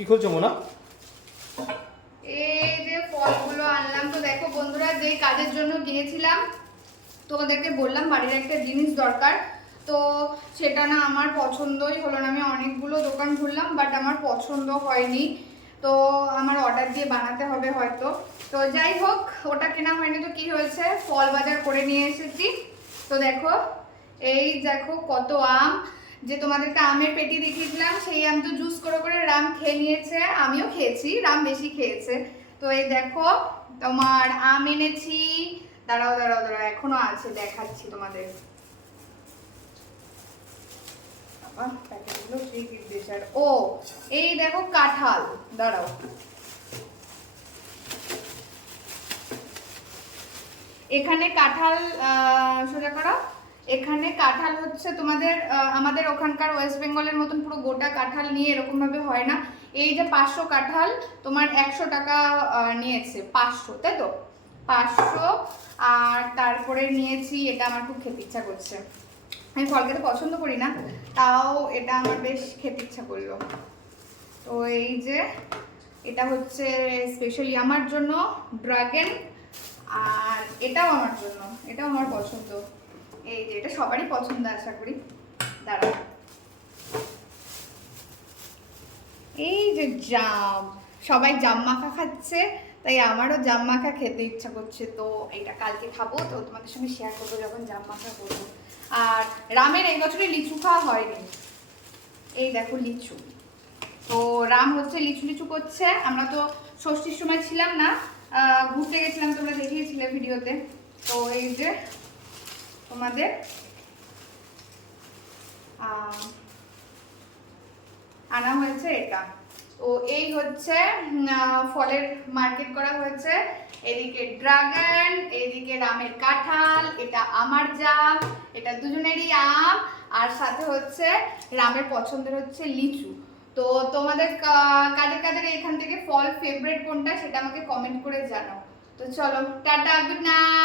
কি করছো মোনা? এই যে ফলগুলো আনলাম। তো দেখো বন্ধুরা, যেই কাজের জন্য গিয়েছিলাম তোমাদেরকে বললাম বাড়ির একটা জিনিস দরকার, তো সেটা না আমার পছন্দই হলো না। আমি অনেকগুলো দোকান ঘুরলাম বাট আমার পছন্দ হয়নি, তো আমার অর্ডার দিয়ে বানাতে হবে হয়তো। তো যাই হোক, ওটা কেনা হয়নি। তো কি হয়েছে, ফল বাজার করে নিয়ে এসেছি। তো দেখো, এই দেখো কত আম। যে তোমাদেরকে আমের পেটি দেখিয়েছিলাম, সেই আম তো জুস করে করে রাম খেয়ে নিয়েছে, আমিও খেয়েছি, রাম বেশি খেয়েছে। তো এই দেখো তোমার আম এনেছি। দাঁড়াও দাঁড়াও দাঁড়াও, এখনো আছে, দেখাচ্ছি তোমাদের। প্যাকেটগুলো ঠিক দিয়েছে। ও এই দেখো কাঁঠাল, দাঁড়াও, এখানে কাঁঠাল সোজা করো। এখানে কাঁঠাল হচ্ছে তোমাদের আমাদের ওখানকার ওয়েস্ট বেঙ্গলের মতন পুরো গোটা কাঁঠাল নিয়ে এরকম ভাবে হয় না। এই যে 500 কাঁঠাল তোমার 100 টাকা নিয়েছে, 500, তাই তো 500। আর তারপরে নিয়েছি, এটা আমার খুব খেতে ইচ্ছা করছে, আমি ফল খেতে পছন্দ করি না, তাও এটা আমার বেশ খেতে ইচ্ছা করলো। তো এই যে এটা হচ্ছে স্পেশালি আমার জন্য ড্রাগন, আর এটাও আমার জন্য, এটাও আমার পছন্দ। এই যে এটা সবারই পছন্দ আশা করি। দাঁড়াও, এই যে জাম, সবাই জাম মাখা খাচ্ছে, তাই আমারও জাম মাখা খেতে ইচ্ছা করছে। তো এটা কালকে খাবো, তো তোমাদের সঙ্গে শেয়ার করবো যখন জাম মাখা করবো। আর রামের এই বছরে লিচু খাওয়া হয়নি, এই দেখো লিচু। তো রাম হচ্ছে লিচু লিচু করছে। আমরা তো ষষ্ঠীর সময় ছিলাম না, ঘুরতে গেছিলাম, তোমরা দেখিয়েছিলে ভিডিওতে। তো এই যে তোমাদের আনা হয়েছে এটা। তো এই হচ্ছে ফলের মার্কেট করা হয়েছে। এদিকে ড্রাগন, এদিকে রামের কাঁঠাল, এটা আমার জাম, এটা দুজনেরই আম, আর সাথে হচ্ছে রামের পছন্দের হচ্ছে লিচু। তো তোমাদের কাদের কাদের এখান থেকে ফল ফেভারিট কোনটা সেটা আমাকে কমেন্ট করে জানাও। তো চলো টাটা, গুড নাইট।